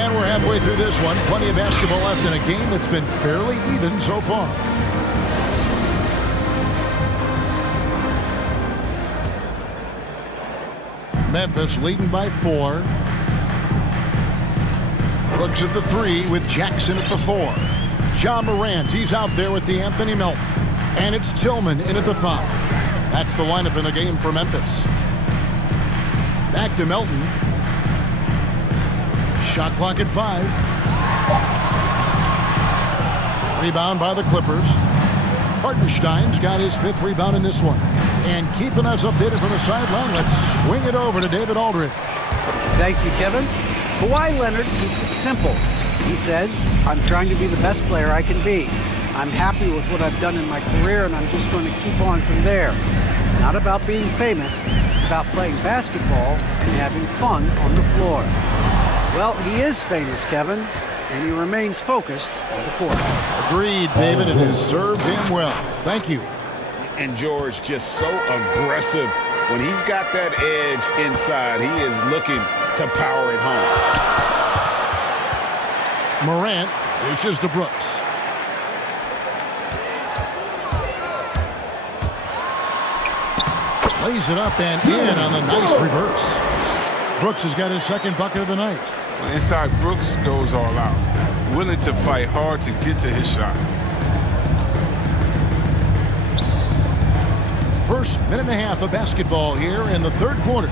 And we're halfway through this one. Plenty of basketball left in a game that's been fairly even so far. Memphis leading by 4. Brooks at the 3 with Jackson at the 4. John Morant, he's out there with the Anthony Melton. And it's Tillman in at the 5. That's the lineup in the game for Memphis. Back to Melton. Shot clock at 5. Rebound by the Clippers. Hartenstein's got his 5th rebound in this one. And keeping us updated from the sideline, let's swing it over to David Aldridge. Thank you, Kevin. Kawhi Leonard keeps it simple. He says, I'm trying to be the best player I can be. I'm happy with what I've done in my career, and I'm just going to keep on from there. It's not about being famous. It's about playing basketball and having fun on the floor. Well, he is famous, Kevin, and he remains focused on the court. Agreed, David. It has served him well. Thank you. And George just so aggressive. When he's got that edge inside, he is looking to power it home. Morant dishes to Brooks. Lays it up and in on the nice reverse. Brooks has got his 2nd bucket of the night. Well, inside, Brooks goes all out, willing to fight hard to get to his shot. First minute and a half of basketball here in the 3rd quarter.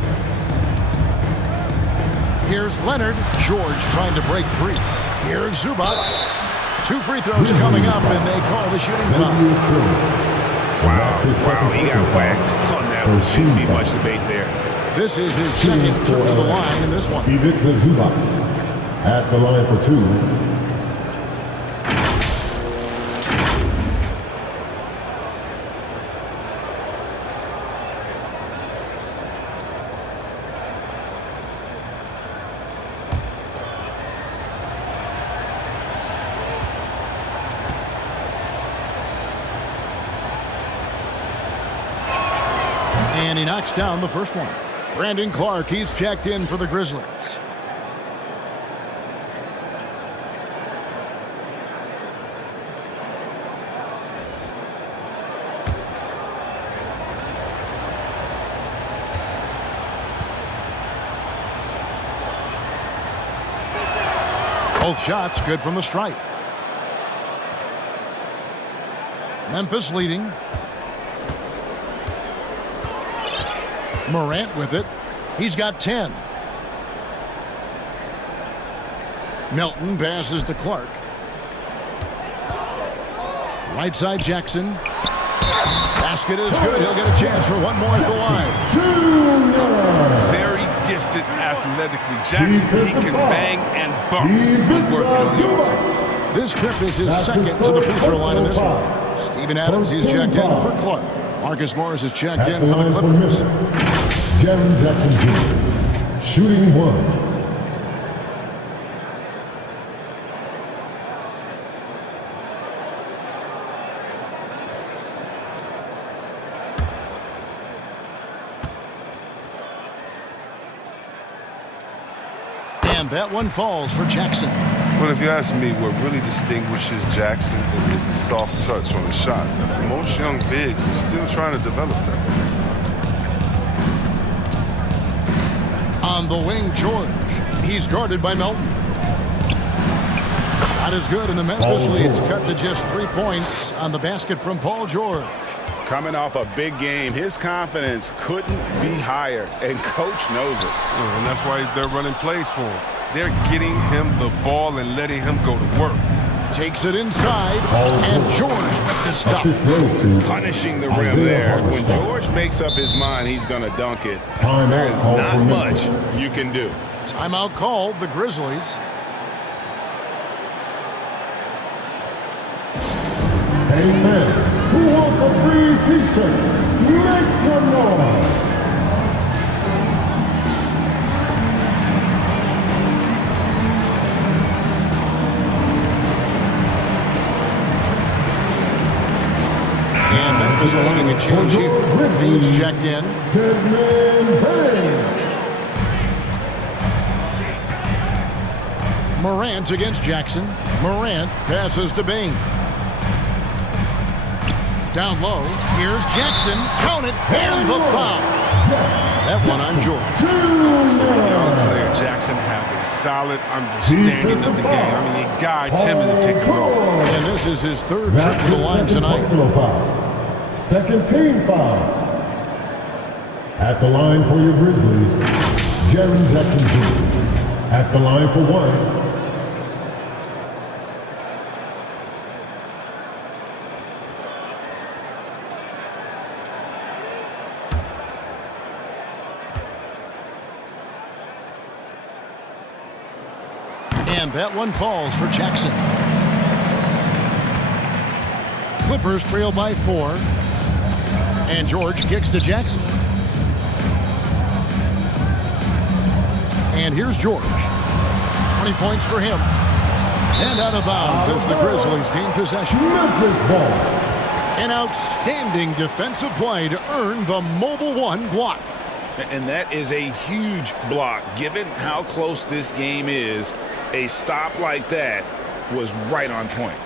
Here's Leonard. George trying to break free. Here's Zubac. 2 free throws coming up, and they call the shooting foul. Wow, he got whacked on that one. Shouldn't be much debate there. This is his 2nd trip to the line in this one. Ivica Zubac at the line for 2. And he knocks down the first one. Brandon Clark, he's checked in for the Grizzlies. Both shots good from the stripe. Memphis leading. Morant with it. He's got 10. Melton passes to Clark. Right side Jackson. Basket is good. He'll get a chance for one more at the line. Very gifted athletically. Jackson, he can bang and bump when working on the offense. This trip is his 2nd to the free throw line in this one. Steven Adams, he's checked in for Clark. Marcus Morris is checked in for the Clippers. Jaren Jackson Jr. shooting 1. And that one falls for Jackson. Well, if you ask me, what really distinguishes Jackson is the soft touch on the shot. Most young bigs are still trying to develop that. On the wing, George. He's guarded by Melton. Shot is good, and the Memphis lead's cut to just 3 points on the basket from Paul George. Coming off a big game, his confidence couldn't be higher, and coach knows it. And that's why they're running plays for him. They're getting him the ball and letting him go to work. Takes it inside, and George with the stuff. Punishing the rim there. When George makes up his mind he's going to dunk it, there is not much you can do. Timeout called, the Grizzlies. Hey man, who wants a free t-shirt? Make some noise! Memphis looking at change here. He's checked in. Morant against Jackson. Morant passes to Bain. Down low. Here's Jackson. Count it. And the foul. That one on George. Young player Jackson has a solid understanding of the game. I mean, he guides him in the pick and roll. And this is his third trip to the line tonight. Second team foul. At the line for your Grizzlies, Jaren Jackson Jr. At the line for one. And that one falls for Jackson. Clippers trail by 4. And George kicks to Jackson. And here's George. 20 points for him. And out of bounds as the Grizzlies gain possession. Memphis ball. An outstanding defensive play to earn the mobile one block. And that is a huge block. Given how close this game is, a stop like that was right on point.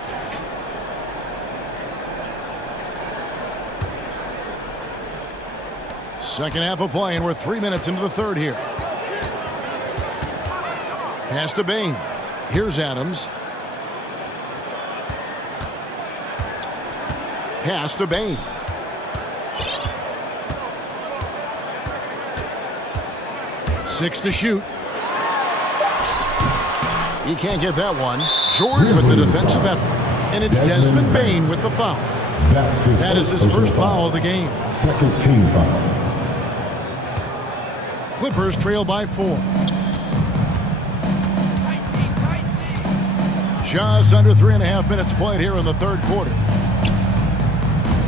Second half of play, and we're 3 minutes into the third here. Pass to Bain. Here's Adams. Pass to Bain. Six to shoot. He can't get that one. George with the defensive effort. And it's Desmond Bain with the foul. That is his first foul of the game. Second team foul. Clippers trail by 4. Just under 3.5 minutes played here in the third quarter.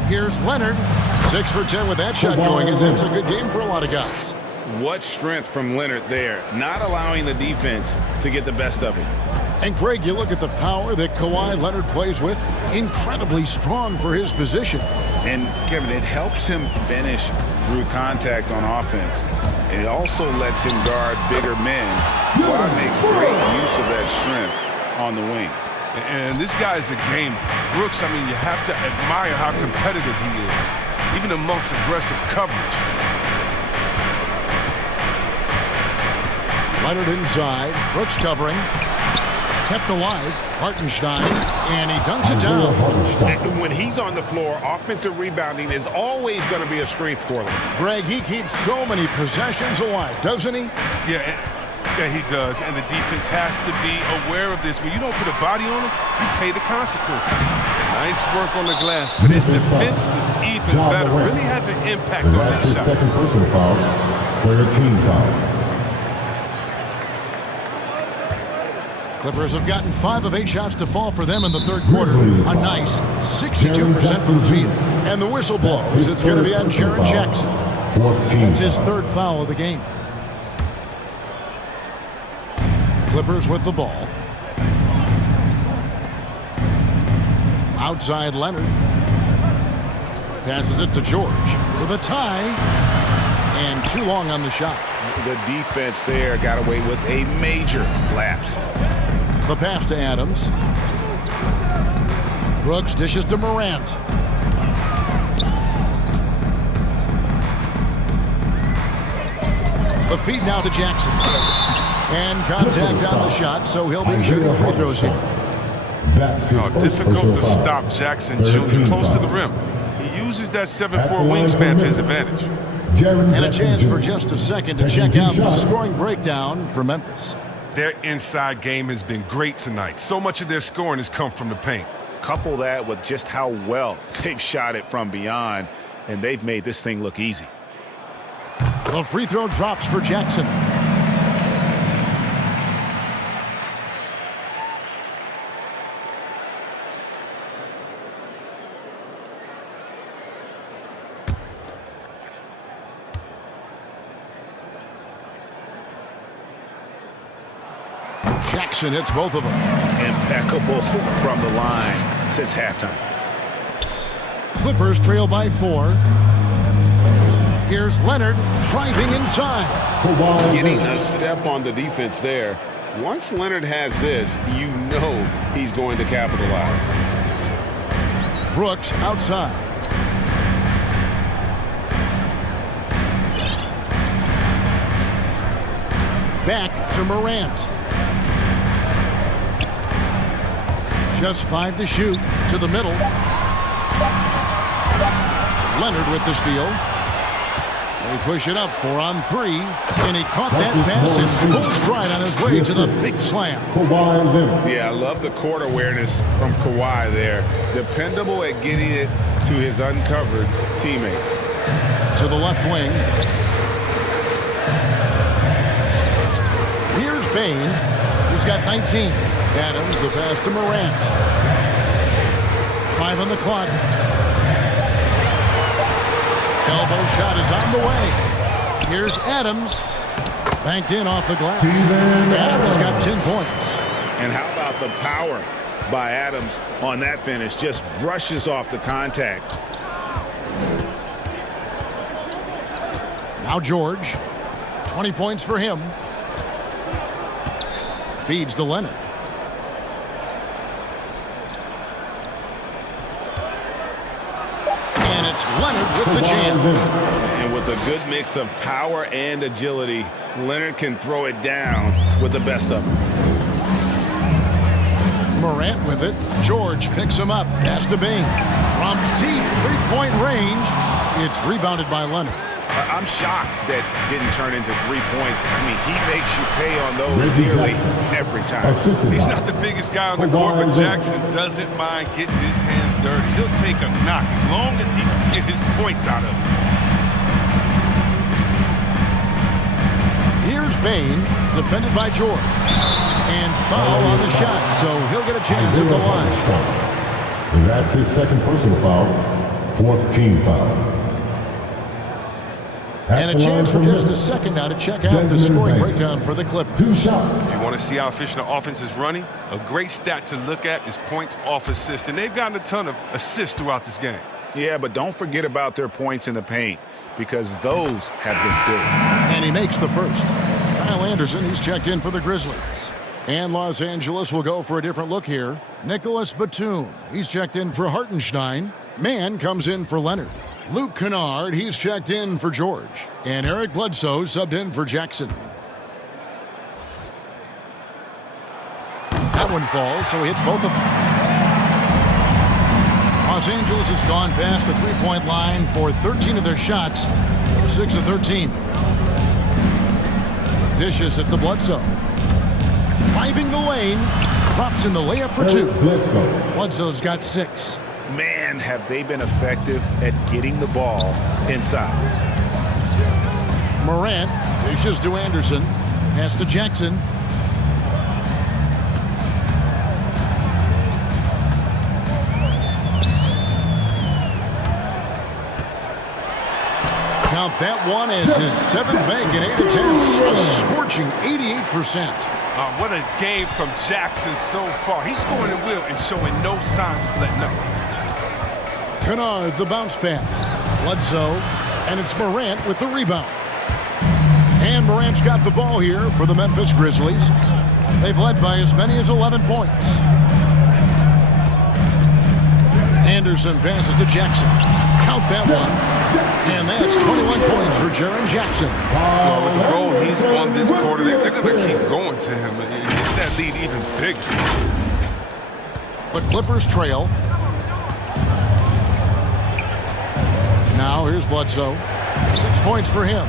Here's Leonard. 6 for 10 with that shot going, and that's a good game for a lot of guys. What strength from Leonard there, not allowing the defense to get the best of him. And Greg, you look at the power that Kawhi Leonard plays with, incredibly strong for his position. And Kevin, it helps him finish through contact on offense. And it also lets him guard bigger men. Kawhi makes great use of that strength on the wing. And this guy is a gamer. Brooks, I mean, you have to admire how competitive he is, even amongst aggressive coverage. Leonard inside. Brooks covering. Kept alive. Hartenstein. And he dunks it down. And when he's on the floor, offensive rebounding is always going to be a strength for them. Greg, he keeps so many possessions alive, doesn't he? Yeah, he does. And the defense has to be aware of this. When you don't put a body on him, you pay the consequences. Nice work on the glass, but his defense was even better. Really has an impact on that shot. Second personal foul. Third team foul. Clippers have gotten 5 of 8 shots to fall for them in the third quarter. A nice 62% from the field. And the whistle blows. It's going to be on Jaren Jackson. That's his third foul of the game. Clippers with the ball. Outside Leonard. Passes it to George for the tie. And too long on the shot. The defense there got away with a major lapse. The pass to Adams. Brooks dishes to Morant. The feed now to Jackson. And contact on the shot, so he'll be shooting free throws here. Difficult to stop Jackson Jr. close to the rim. He uses that 7'4" wingspan to his advantage. And a chance for just a second to check out the scoring breakdown for Memphis. Their inside game has been great tonight. So much of their scoring has come from the paint. Couple that with just how well they've shot it from beyond, and they've made this thing look easy. The free throw drops for Jackson. Jackson hits both of them. Impeccable from the line since halftime. Clippers trail by 4. Here's Leonard driving inside. Getting a step on the defense there. Once Leonard has this, you know he's going to capitalize. Brooks outside. Back to Morant. Just 5 to shoot. To the middle. Leonard with the steal. They push it up 4 on 3. And he caught that pass in full stride on his way to the big slam. Yeah, I love the court awareness from Kawhi there. Dependable at getting it to his uncovered teammates. To the left wing. Here's Bain. He's got 19. Adams, the pass to Morant. 5 on the clock. Elbow shot is on the way. Here's Adams. Banked in off the glass. Adams has got 10 points. And how about the power by Adams on that finish? Just brushes off the contact. Now George. 20 points for him. Feeds to Leonard. And it's Leonard with the jam. And with a good mix of power and agility, Leonard can throw it down with the best of them. Morant with it. George picks him up. Pass to Bain. From deep three-point range. It's rebounded by Leonard. I'm shocked that didn't turn into 3 points. I mean, he makes you pay on those nearly every time. He's not the biggest guy on the court, but Jackson doesn't mind getting his hands dirty. He'll take a knock as long as he can get his points out of it. Here's Bain, defended by George. And foul on the shot, so he'll get a chance at the line. That's his second personal foul, 4th team foul. And a chance for just a second now to check out the scoring breakdown for the Clippers. 2 shots. If you want to see how efficient the offense is running, a great stat to look at is points off assist. And they've gotten a ton of assists throughout this game. Yeah, but don't forget about their points in the paint, because those have been big. And he makes the first. Kyle Anderson, he's checked in for the Grizzlies. And Los Angeles will go for a different look here. Nicholas Batum, he's checked in for Hartenstein. Mann comes in for Leonard. Luke Kennard, he's checked in for George. And Eric Bledsoe subbed in for Jackson. That one falls, so he hits both of them. Los Angeles has gone past the three-point line for 13 of their shots. 6 of 13. Dishes at the Bledsoe. Driving the lane. Drops in the layup for 2. Bledsoe's got 6. Man, have they been effective at getting the ball inside. Morant dishes to Anderson. Pass to Jackson. Count that one as his 7th make in 8 attempts. A scorching 88%. What a game from Jackson so far. He's scoring at will and showing no signs of letting up. Kennard, the bounce pass. Bledsoe, and it's Morant with the rebound. And Morant's got the ball here for the Memphis Grizzlies. They've led by as many as 11 points. Anderson passes to Jackson. Count that one. And that's 21 points for Jaren Jackson. Well, with the role he's on this quarter, they're going to keep going to him and get that lead even bigger. The Clippers trail. Now here's Bledsoe. 6 points for him.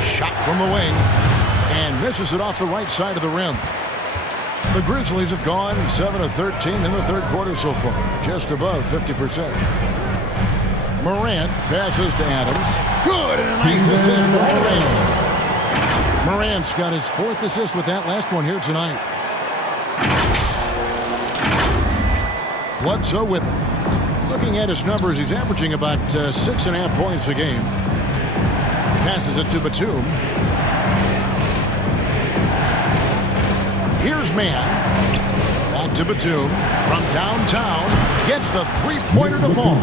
Shot from the wing. And misses it off the right side of the rim. The Grizzlies have gone 7 of 13 in the third quarter so far. Just above 50%. Morant passes to Adams. Good, and a nice assist for Morant. Morant's got his 4th assist with that last one here tonight. Bledsoe with it. Looking at his numbers, he's averaging about 6.5 points a game. Passes it to Batum. Here's Mann. Back to Batum. From downtown. Gets the three-pointer to fall.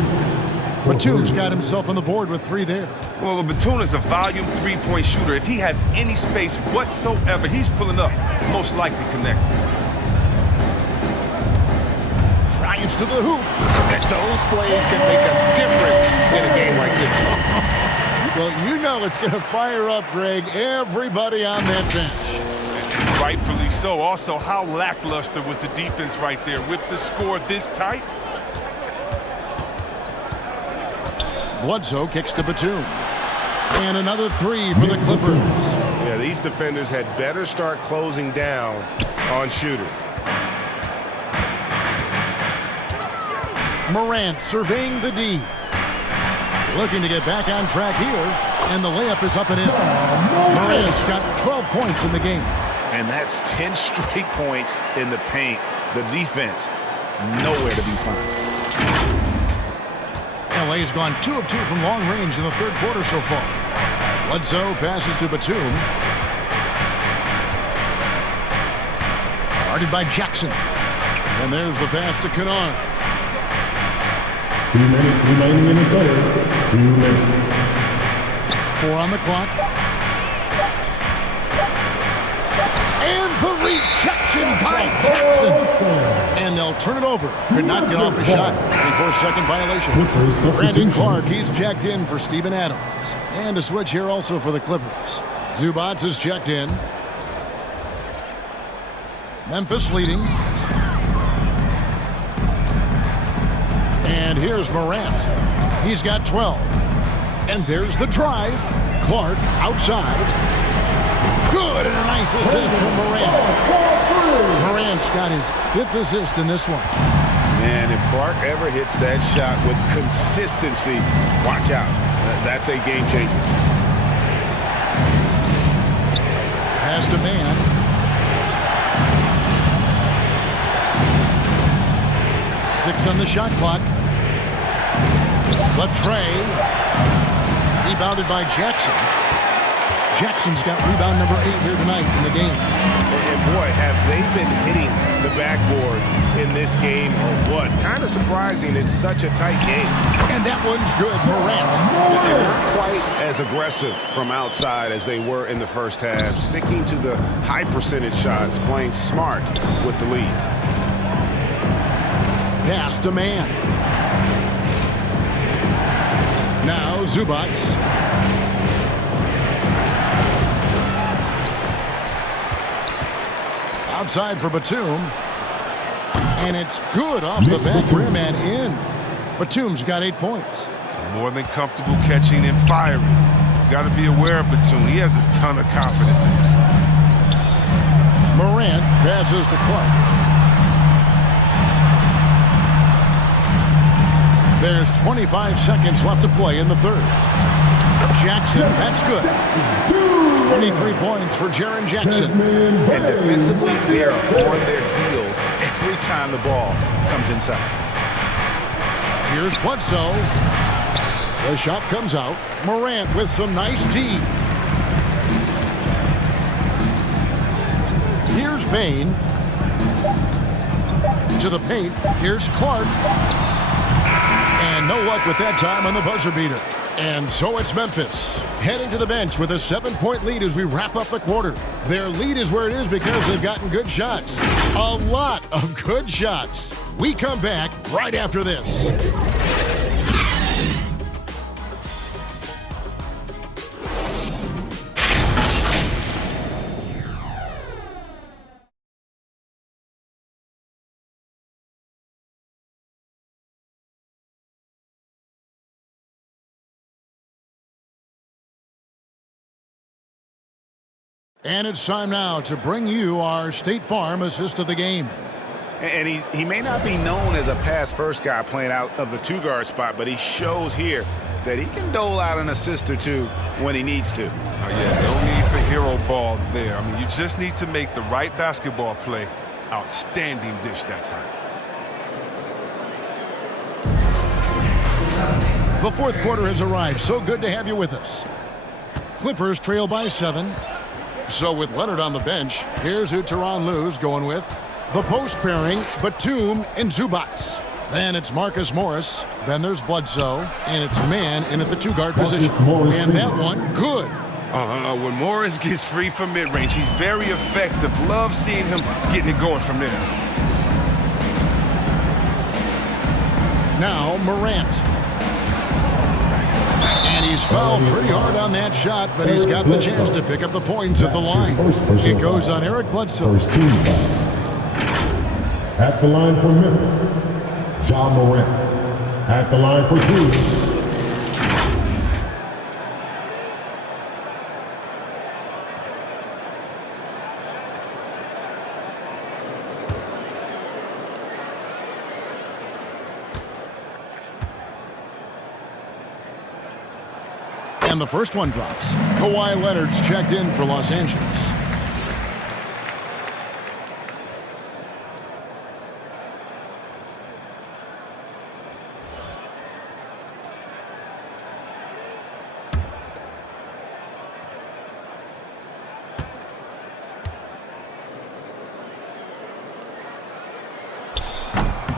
Batum's got himself on the board with 3 there. Well, Batum is a volume three-point shooter. If he has any space whatsoever, he's pulling up, most likely connected. Drives to the hoop. Those plays can make a difference in a game like this. Well, you know it's going to fire up, Greg, everybody on that bench. Rightfully so. Also, how lackluster was the defense right there with the score this tight? Bledsoe kicks to Batum. And another 3 for the Clippers. Yeah, these defenders had better start closing down on shooters. Morant surveying the D. Looking to get back on track here. And the layup is up and in. Morant's got 12 points in the game. And that's 10 straight points in the paint. The defense, nowhere to be found. LA's gone 2 of 2 from long range in the third quarter so far. Bledsoe passes to Batum. Guarded by Jackson. And there's the pass to Kennard. 2 minutes remaining in the third. 2 minutes. 4 on the clock. And the rejection by Jackson. And they'll turn it over. Could not get off a shot. 24-second violation. Brandon Clark, he's checked in for Steven Adams. And a switch here also for the Clippers. Zubats is checked in. Memphis leading. And here's Morant. He's got 12. And there's the drive. Clark outside. Good, and a nice assist from Morant. Morant's got his 5th assist in this one. And if Clark ever hits that shot with consistency, watch out. That's a game changer. Pass to man. Six on the shot clock. Latrey. Rebounded by Jackson. Jackson's got rebound number 8 here tonight in the game. And boy, have they been hitting the backboard in this game or what? Kind of surprising it's such a tight game. And that one's good for Morant. They're not quite as aggressive from outside as they were in the first half. Sticking to the high percentage shots, playing smart with the lead. Pass to man. Now Zubats. Outside for Batum. And it's good off the back rim and in. Batum's got 8 points. More than comfortable catching and firing. Got to be aware of Batum. He has a ton of confidence in himself. Morant passes to Clark. There's 25 seconds left to play in the third. Jackson, that's good. 23 points for Jaren Jackson. And defensively, they are on their heels every time the ball comes inside. Here's Bledsoe. The shot comes out. Morant with some nice D. Here's Bain. To the paint. Here's Clark. And no luck with that time on the buzzer beater. And so it's Memphis heading to the bench with a 7-point lead as we wrap up the quarter. Their lead is where it is because they've gotten good shots. A lot of good shots. We come back right after this. And it's time now to bring you our State Farm assist of the game. And he may not be known as a pass-first guy playing out of the 2-guard spot, but he shows here that he can dole out an assist or two when he needs to. Oh, yeah, no need for hero ball there. I mean, you just need to make the right basketball play. Outstanding dish that time. The fourth quarter has arrived. So good to have you with us. Clippers trail by 7. So with Leonard on the bench, here's who Tyronn Lue's going with. The post pairing, Batum and Zubats. Then it's Marcus Morris. Then there's Bledsoe. And it's man in at the 2-guard position. Morris And that one, good. When Morris gets free from mid-range, he's very effective. Love seeing him getting it going from there. Now Morant. And he's fouled pretty hard on that shot, but he's got the chance to pick up the points at the line. It goes on Eric Bledsoe. First team foul. At the line for Memphis, John Morant. At the line for 2. And the first one drops. Kawhi Leonard's checked in for Los Angeles.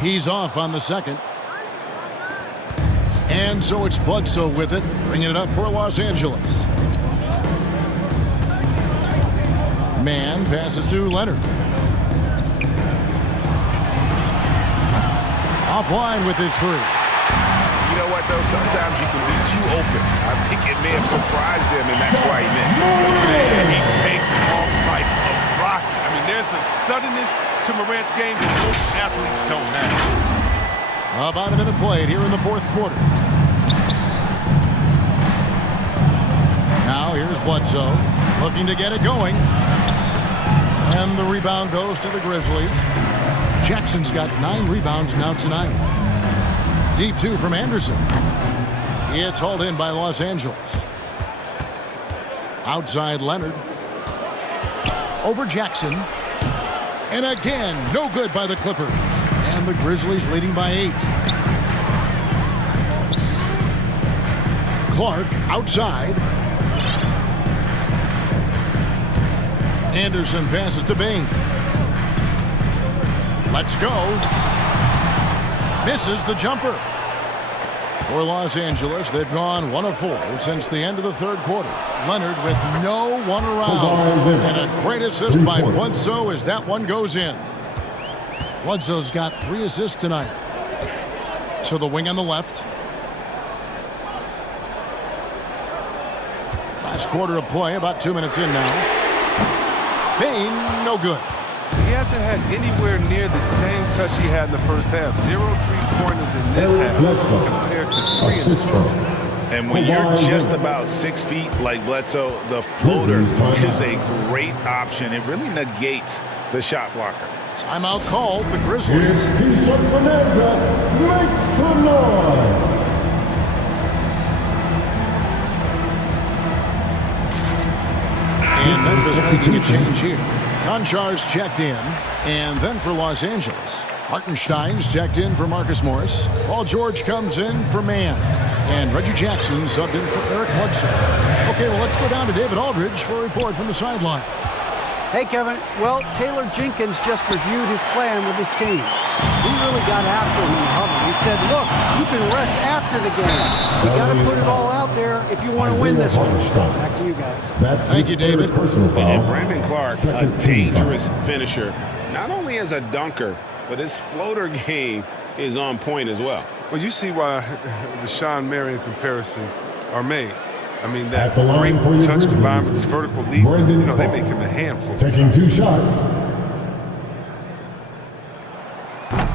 He's off on the second. And so it's Bledsoe with it, bringing it up for Los Angeles. Man passes to Leonard. Offline with his 3. You know what, though? Sometimes you can be too open. I think it may have surprised him, and that's why he missed. Man, he takes off like a rocket. I mean, there's a suddenness to Morant's game that most athletes don't have. About a minute played here in the fourth quarter. Now here's Bledsoe looking to get it going. And the rebound goes to the Grizzlies. Jackson's got 9 rebounds now tonight. Deep 2 from Anderson. It's hauled in by Los Angeles. Outside Leonard. Over Jackson. And again, no good by the Clippers. And the Grizzlies leading by 8. Clark outside. Anderson passes to Bain. Let's go. Misses the jumper. For Los Angeles, they've gone 1 of 4 since the end of the third quarter. Leonard with no one around. And a great assist by Bledsoe as that one goes in. Bledsoe's got 3 assists tonight. To the wing on the left. Last quarter of play, about 2 minutes in now. Bain, no good. He hasn't had anywhere near the same touch he had in the first half. 0 3-pointers in this half compared to 3 in the first. And when you're just about 6 feet like Bledsoe, the floater is a great option. It really negates the shot blocker. Timeout called, the Grizzlies. T-shirt Bonanza, make some noise. And Memphis making a change here. Konchar's checked in. And then for Los Angeles, Hartenstein's checked in for Marcus Morris. Paul George comes in for Mann. And Reggie Jackson subbed in for Eric Bledsoe. Okay, well, let's go down to David Aldridge for a report from the sideline. Hey, Kevin. Well, Taylor Jenkins just reviewed his plan with his team. He really got after him in Hubbard. He said, look, you can rest after the game. You got to put it all out there if you want to win this one. Back to you guys. Thank you, David. And Brandon Clark, a dangerous finisher, not only as a dunker, but his floater game is on point as well. Well, you see why the Sean Marion comparisons are made. I mean, that At the line great for your touch combined with Grizzlies, his vertical leap, Brandon they Clark. make him a handful. Taking 2 shots.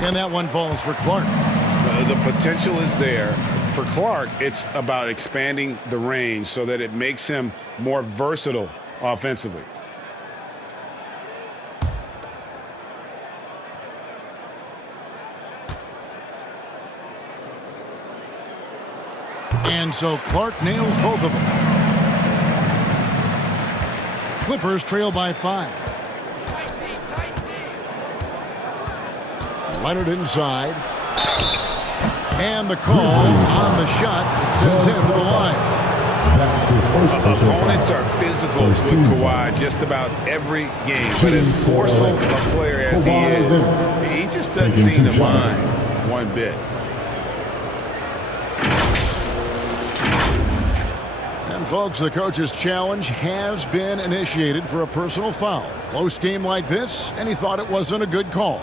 And that one falls for Clark. The potential is there. For Clark, it's about expanding the range so that it makes him more versatile offensively. And so Clark nails both of them. Clippers trail by 5. Leonard inside. And the call on the shot. It sends him to the line. That's his first personal Opponents foul. are physical First with team Kawhi just about every game. But as forceful a player as he is, he just doesn't Taking seem 2 to shots. mind. one bit. And folks, the coach's challenge has been initiated for a personal foul. Close game like this, and he thought it wasn't a good call.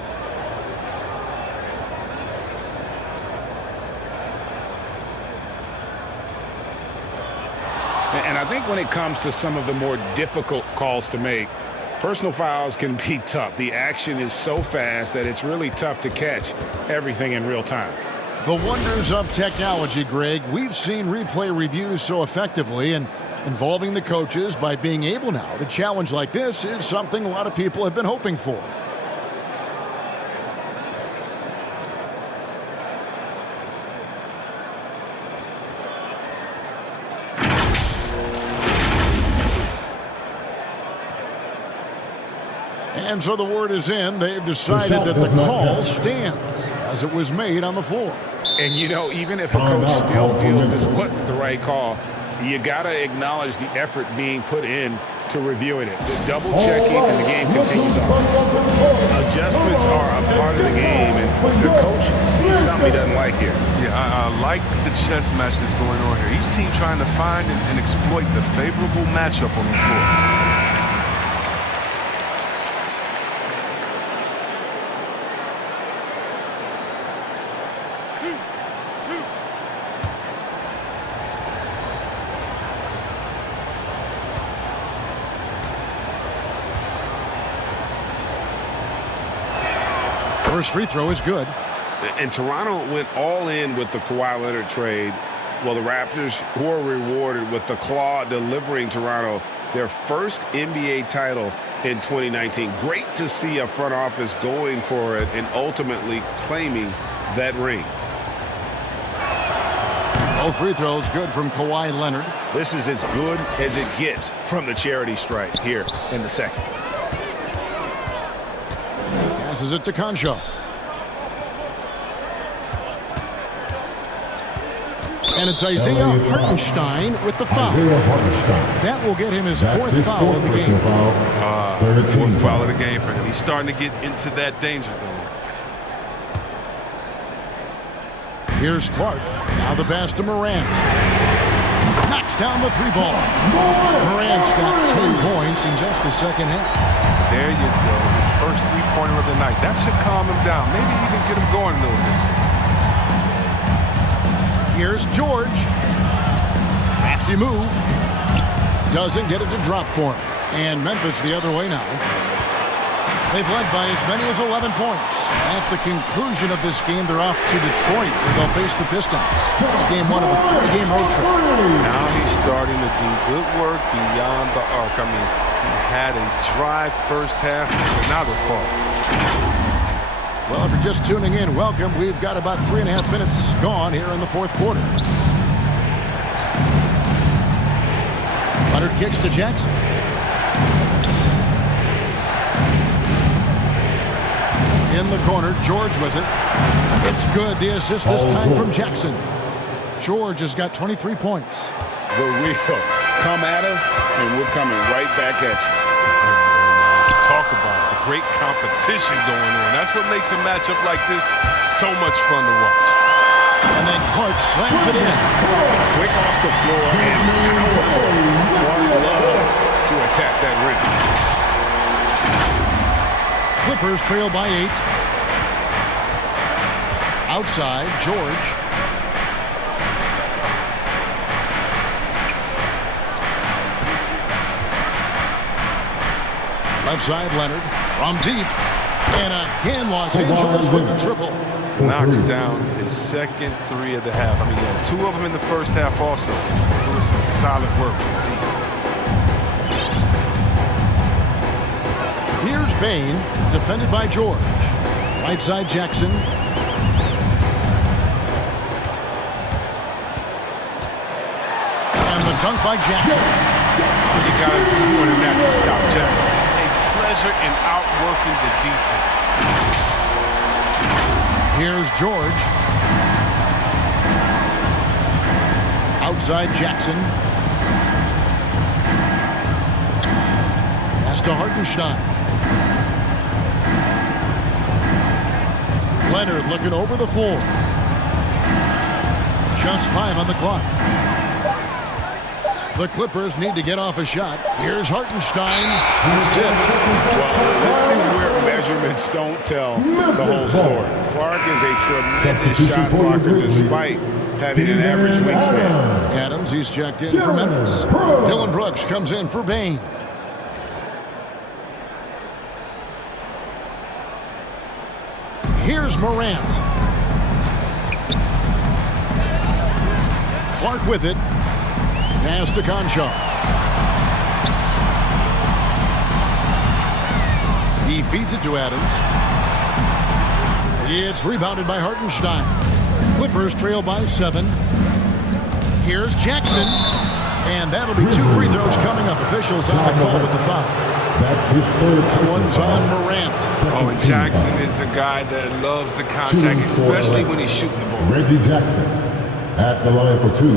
And I think when it comes to some of the more difficult calls to make, personal fouls can be tough. The action is so fast that it's really tough to catch everything in real time. The wonders of technology, Greg. We've seen replay reviews so effectively, and involving the coaches by being able now to challenge like this is something a lot of people have been hoping for. And so the word is in. They've decided that the call stands as it was made on the floor. And, you know, even if a coach still feels this wasn't the right call, you got to acknowledge the effort being put in to reviewing it. The double checking and the game continues on. Adjustments are a part of the game, and the coach sees something he doesn't like here. Yeah, I like the chess match that's going on here. Each team trying to find and exploit the favorable matchup on the floor. First free throw is good. And Toronto went all in with the Kawhi Leonard trade. Well, the Raptors were rewarded with the claw delivering Toronto their first NBA title in 2019. Great to see a front office going for it and ultimately claiming that ring. Both free throws good from Kawhi Leonard. This is as good as it gets from the charity stripe here in the second. Passes it to Concho. And it's Isaiah Hartenstein with the foul. That will get him his fourth foul of the game. Fourth foul of the game for him. He's starting to get into that danger zone. Here's Clark. Now the pass to Morant. Knocks down the three ball. Morant's got 10 points in just the second half. There you go. His first three-pointer of the night. That should calm him down. Maybe even get him going a little bit. Here's George. Crafty move. Doesn't get it to drop for him. And Memphis the other way now. They've led by as many as 11 points. At the conclusion of this game, they're off to Detroit, where they'll face the Pistons. It's game one of a 3-game road trip. Now he's starting to do good work beyond the arc. I mean, he had a dry first half, but now they're falling. Well, if you're just tuning in, welcome. We've got about 3.5 minutes gone here in the fourth quarter. Leonard kicks to Jackson. In the corner, George with it. It's good. The assist this time from Jackson. George has got 23 points. The real come at us, and we're coming right back at you. Talk about it. The great competition going on. That's what makes a matchup like this so much fun to watch. And then Clark slams it in. Quick off the floor and powerful. Clark loves to attack that rim. Clippers trail by 8. Outside, George. Left side, Leonard from deep. And again, Los Angeles with the triple. Knocks down his second three of the half. I mean, he had 2 of them in the first half also. Doing some solid work from deep. Here's Bain, defended by George. Right side, Jackson. And the dunk by Jackson. You got to do more than that to stop Jackson. He takes pleasure in outworking the defense. Here's George. Outside, Jackson. Pass to Hartenstein. Leonard looking over the floor. Just 5 on the clock. The Clippers need to get off a shot. Here's Hartenstein. It's tipped. Well, this is where measurements don't tell the whole story. Clark is a tremendous shot blocker despite having an average wingspan. Adams, he's checked in for Memphis. Dylan Brooks comes in for Bain. Here's Morant. Clark with it. Pass to Conchar. He feeds it to Adams. It's rebounded by Hartenstein. Clippers trail by 7. Here's Jackson. And that'll be 2 free throws coming up. Officials on the call with the foul. That's his third. One's on Morant. Oh, and Jackson is a guy that loves the contact, especially when he's shooting the ball. Reggie Jackson at the line for 2.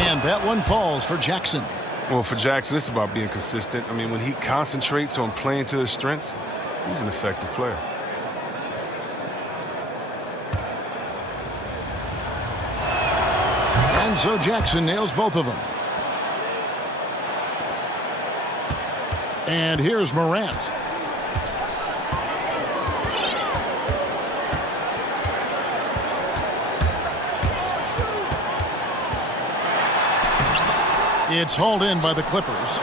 And that one falls for Jackson. Well, for Jackson, it's about being consistent. I mean, when he concentrates on playing to his strengths, he's an effective player. And so Jackson nails both of them. And here's Morant. It's hauled in by the Clippers.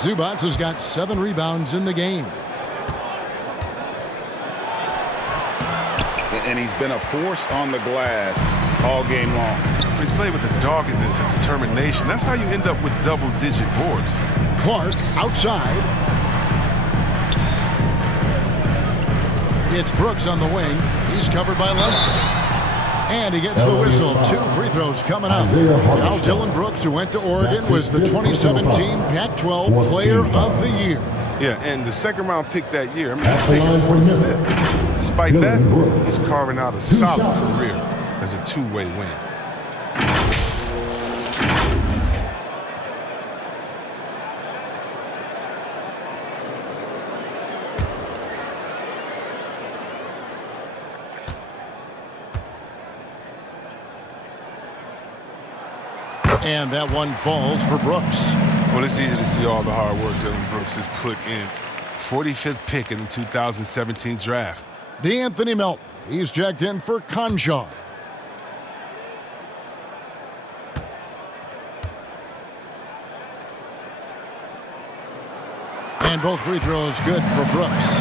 Zubac has got 7 rebounds in the game. And he's been a force on the glass all game long. He's played with a doggedness and determination. That's how you end up with double-digit boards. Clark outside. It's Brooks on the wing. He's covered by Leonard. And he gets the whistle. 2 free throws coming up. Now Dylan Brooks, who went to Oregon, was the 2017 Pac-12 Player of the Year. Yeah, and the second round pick that year. I mean, he's taking 45th. Despite that, he's carving out a solid career as a two-way win. And that one falls for Brooks. Well, it's easy to see all the hard work Dylan Brooks has put in. 45th pick in the 2017 draft. DeAnthony Melton. He's checked in for Conchar. And both free throws good for Brooks.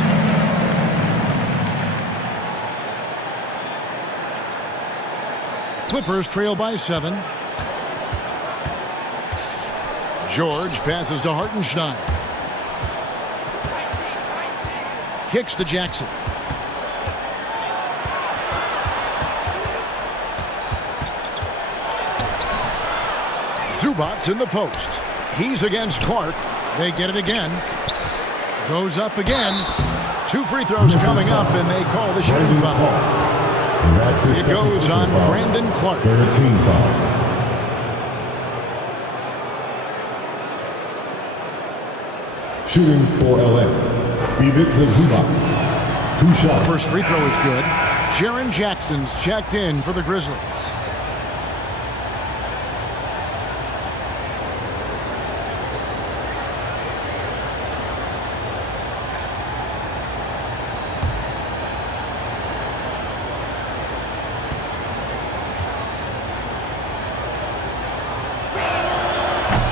Clippers trail by 7. George passes to Hartenstein. Kicks to Jackson. Zubac's in the post. He's against Clark. They get it again. Goes up again. 2 free throws coming up, and they call the shooting foul. It goes on Brandon Clark. 13 foul. Shooting for LA. Ivica Zubac. 2 shots. First free throw is good. Jaren Jackson's checked in for the Grizzlies.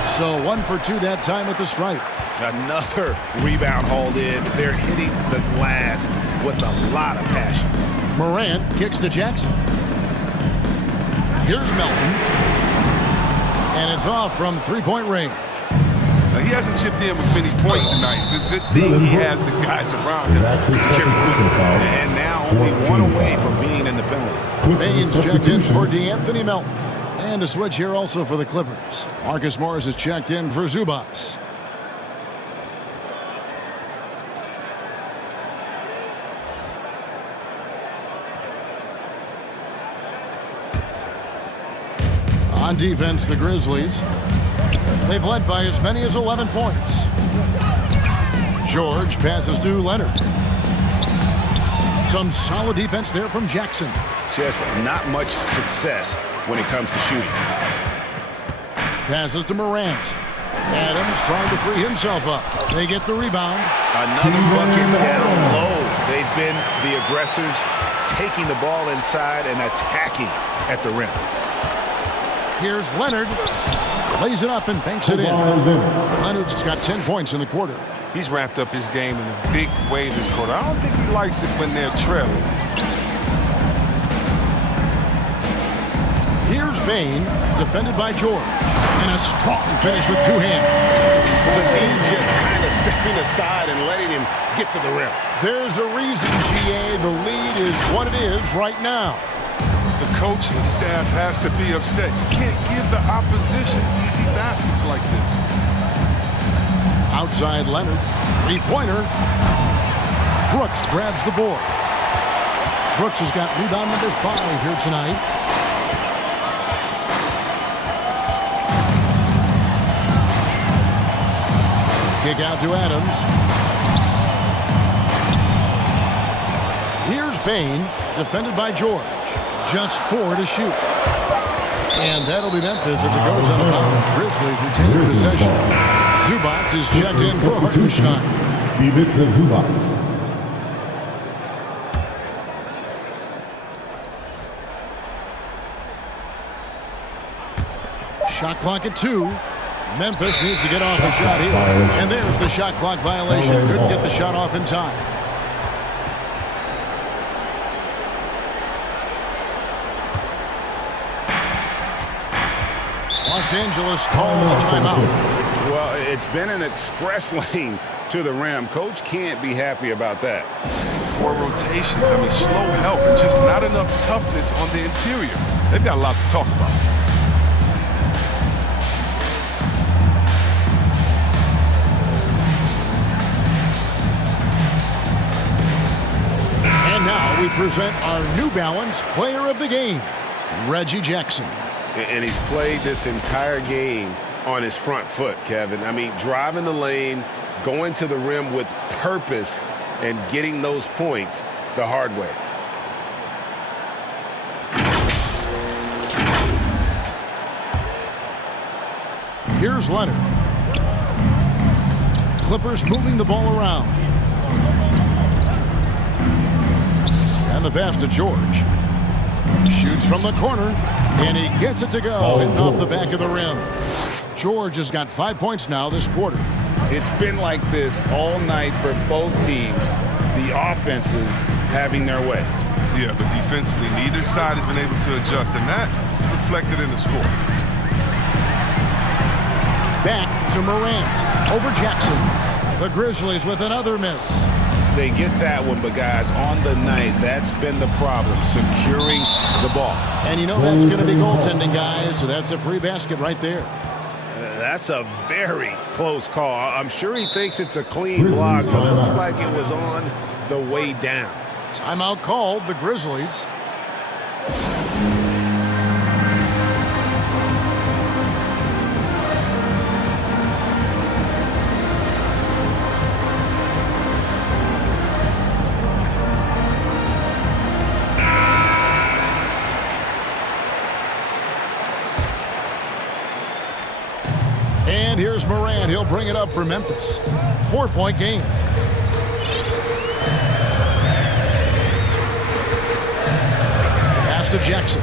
So 1 for 2 that time at the stripe. Another rebound hauled in. They're hitting the glass with a lot of passion. Morant kicks to Jackson. Here's Melton. And it's off from 3-point range. Now, he hasn't chipped in with many points tonight. The good thing, he has the guys around him. That's his second personal foul. And now only 1 away from being in the penalty. Baines checked in for DeAnthony Melton. And a switch here also for the Clippers. Marcus Morris is checked in for Zubac. On defense, the Grizzlies. They've led by as many as 11 points. George passes to Leonard. Some solid defense there from Jackson. Just not much success when it comes to shooting. Passes to Morant. Adams trying to free himself up. They get the rebound. Another bucket down low. They've been the aggressors, taking the ball inside and attacking at the rim. Here's Leonard. Lays it up and banks it in. Leonard's got 10 points in the quarter. He's wrapped up his game in a big way this quarter. I don't think he likes it when they're trailing. Here's Bain, defended by George. And a strong finish with two hands. The team just kind of stepping aside and letting him get to the rim. There's a reason, GA, the lead is what it is right now. The coach and staff has to be upset. You can't give the opposition easy baskets like this. Outside Leonard, three-pointer. Brooks grabs the board. Brooks has got rebound number 5 here tonight. Kick out to Adams. Here's Bain, defended by George. Just 4 to shoot. And that'll be Memphis as it goes out of bounds. Grizzlies retain possession. Zubac is checked in for Hartenstein. Ivica Zubac. Shot clock at 2. Memphis needs to get off a shot here. And there's the shot clock violation. Couldn't get the shot off in time. Los Angeles calls timeout. Well, it's been an express lane to the rim. Coach can't be happy about that. 4 rotations. I mean, slow help and just not enough toughness on the interior. They've got a lot to talk about. And now we present our New Balance Player of the Game, Reggie Jackson. And he's played this entire game on his front foot, Kevin. I mean, driving the lane, going to the rim with purpose, and getting those points the hard way. Here's Leonard. Clippers moving the ball around. And the pass to George. Shoots from the corner, and he gets it to go, hitting off the back of the rim. George has got 5 points now this quarter. It's been like this all night for both teams. The offenses having their way. Yeah, but defensively, neither side has been able to adjust, and that's reflected in the score. Back to Morant. Over Jackson. The Grizzlies with another miss. They get that one, but guys, on the night, that's been the problem, securing the ball. And you know that's going to be goaltending, guys, so that's a free basket right there. That's a very close call. I'm sure he thinks it's a clean block, but it looks like it was on the way down. Timeout called, the Grizzlies. And here's Morant. He'll bring it up for Memphis. 4-point game. Pass to Jackson.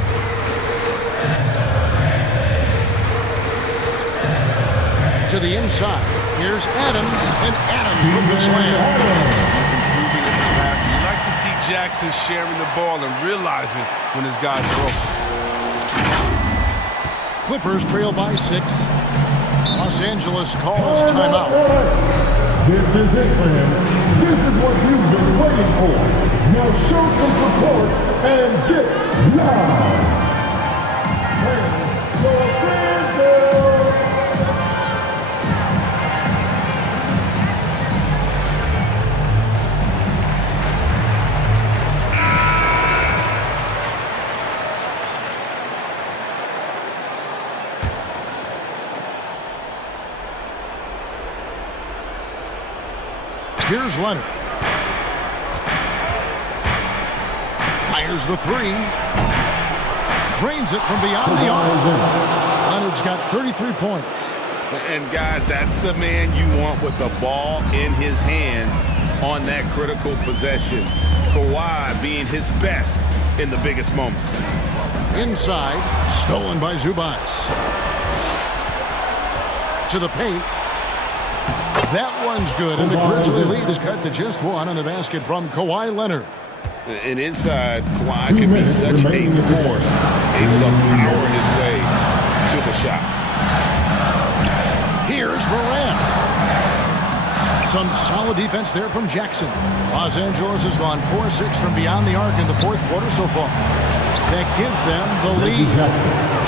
To the inside. Here's Adams, and Adams with the slam. He's improving his capacity. You like to see Jackson sharing the ball and realizing when his guys are open. Clippers trail by 6. Los Angeles calls timeout. This is it, man. This is what you've been waiting for. Now show some support and get loud. Here's Leonard. Fires the three. Drains it from beyond the arc. Leonard's got 33 points. And, guys, that's the man you want with the ball in his hands on that critical possession. Kawhi being his best in the biggest moments. Inside, stolen by Zubac. To the paint. That one's good, and the Grizzly lead is cut to just one on the basket from Kawhi Leonard. And inside, Kawhi can be such a force, able to power his way to the shot. Here's Morant. Some solid defense there from Jackson. Los Angeles has gone 4-6 from beyond the arc in the fourth quarter so far. That gives them the lead.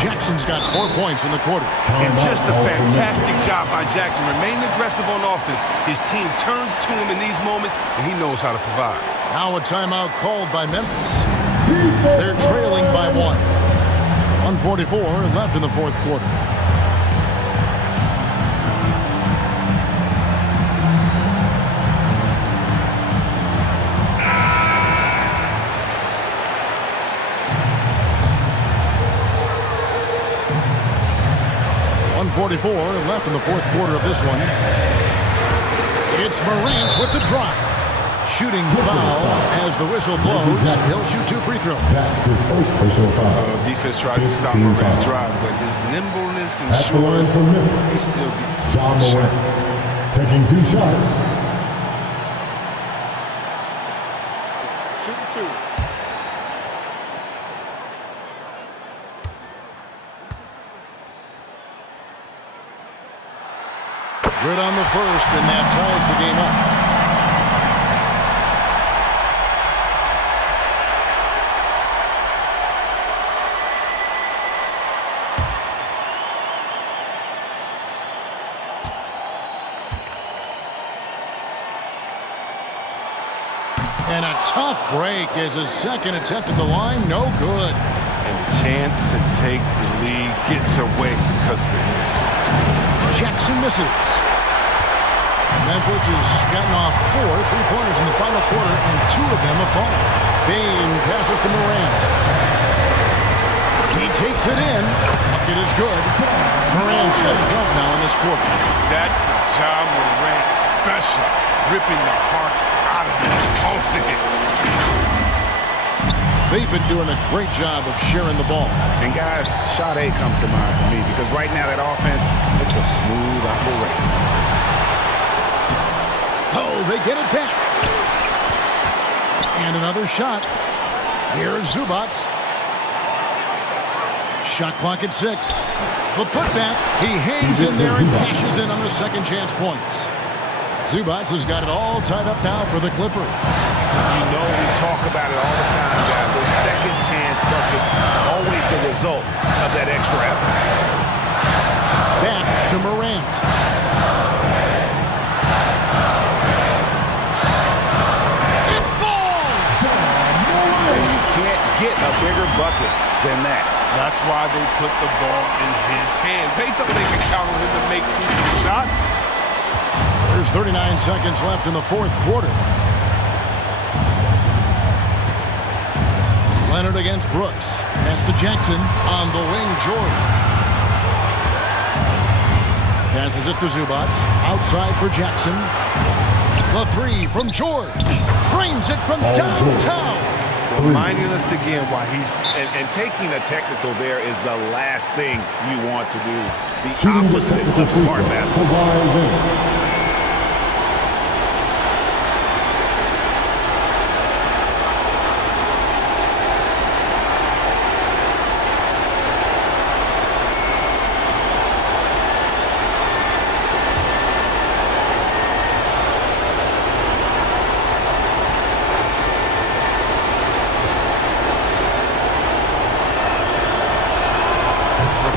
Jackson's got 4 points in the quarter. And just a fantastic job by Jackson. Remaining aggressive on offense. His team turns to him in these moments, and he knows how to provide. Now a timeout called by Memphis. They're trailing by 1. 1:44 left in the fourth quarter. Left in the fourth quarter of this one. It's Morant with the drive. Shooting foul as the whistle blows. He'll shoot 2 free throws. That's his first personal foul. Defense tries to stop Morant's drive, but his nimbleness ensures he still gets to the shot. Taking 2 shots. Shooting 2. Good on the first, and that ties the game up. And a tough break as his second attempt at the line, no good. And the chance to take the lead gets away because of the miss. Jackson misses. Memphis has gotten off 4 3-pointers in the final quarter, and 2 of them have fallen. Bain passes to Morant. He takes it in. Bucket is good. Morant's got 12 now in this quarter. That's a Ja Morant special, ripping the hearts out of the opponent. They've been doing a great job of sharing the ball. And, guys, shot A comes to mind for me because right now that offense, it's a smooth operation. Oh, they get it back. And another shot. Here's Zubac. Shot clock at 6. The putback. He hangs in there and cashes in on the second chance points. Zubac has got it all tied up now for the Clippers. You know we talk about it all the time, guys. Those second chance buckets are always the result of that extra effort. Back to Morant. It falls! And you can't get a bigger bucket than that. That's why they put the ball in his hands. They thought they could count on him to make crucial shots. There's 39 seconds left in the fourth quarter. Leonard against Brooks. Pass to Jackson. On the wing, George. Passes it to Zubac. Outside for Jackson. The 3 from George. Trains it from downtown. Reminding us again why he's... And taking a technical there is the last thing you want to do. The opposite of smart basketball.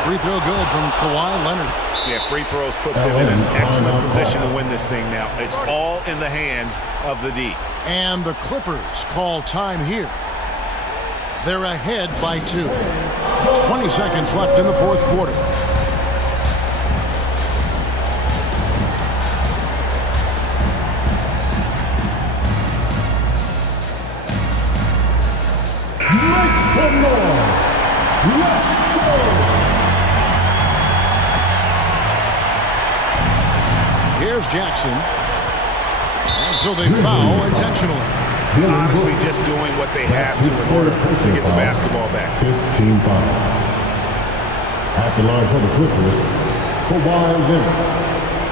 Free throw good from Kawhi Leonard. Yeah, free throws put them in an excellent position to win this thing now. It's all in the hands of the D. And the Clippers call time here. They're ahead by 2. 20 seconds left in the fourth quarter. goes Jackson. And so they foul intentionally. Honestly, just doing what they have to in order to get the basketball back. 15 foul. At the line for the Clippers, Kawhi Leonard.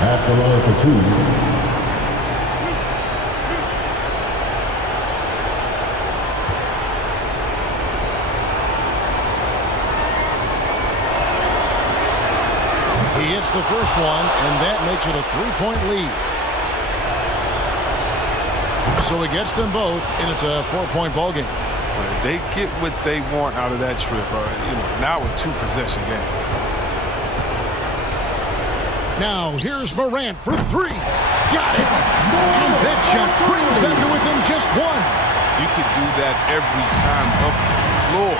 At the line for 2. He hits the first one, and that makes it a 3-point lead. So he gets them both, and it's a 4-point ballgame. They get what they want out of that trip. Now a 2-possession game. Now here's Morant for 3. Got it. And that shot brings them to within just 1. You could do that every time up the floor.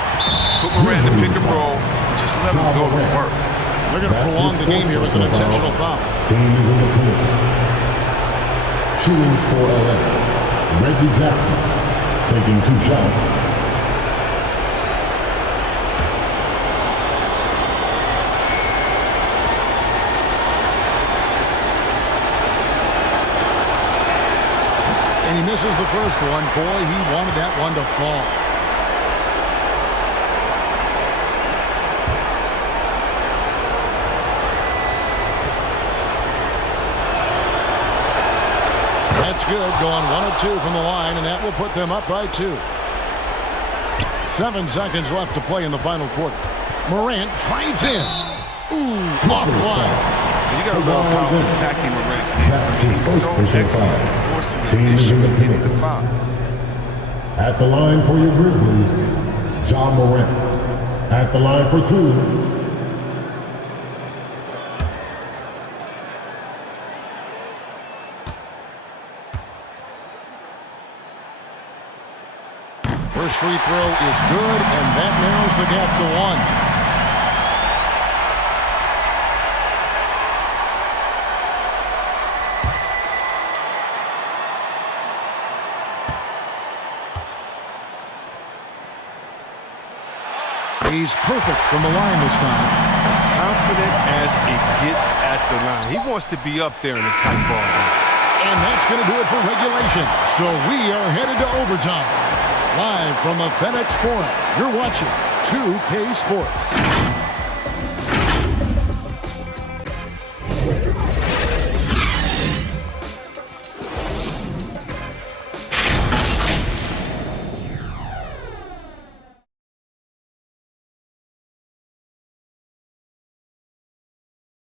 Put Morant in the pick and roll, and just let him go to work. They're going to prolong the game here with an intentional foul. Team is in the paint. Shooting for LA. Reggie Jackson taking 2 shots. And he misses the first one. Boy, he wanted that one to fall. That's good, going 1 of 2 from the line, and that will put them up by 2. 7 seconds left to play in the final quarter. Morant drives in. Ooh, offline. You got to love how attacking Morant is. He's so excellent at forcing the issue and getting the foul. At the line for your Grizzlies, Ja Morant. At the line for 2. First free throw is good, and that narrows the gap to 1. He's perfect from the line this time. As confident as it gets at the line. He wants to be up there in a tight ball game. And that's going to do it for regulation. So we are headed to overtime. Live from the FedEx Forum, you're watching 2K Sports.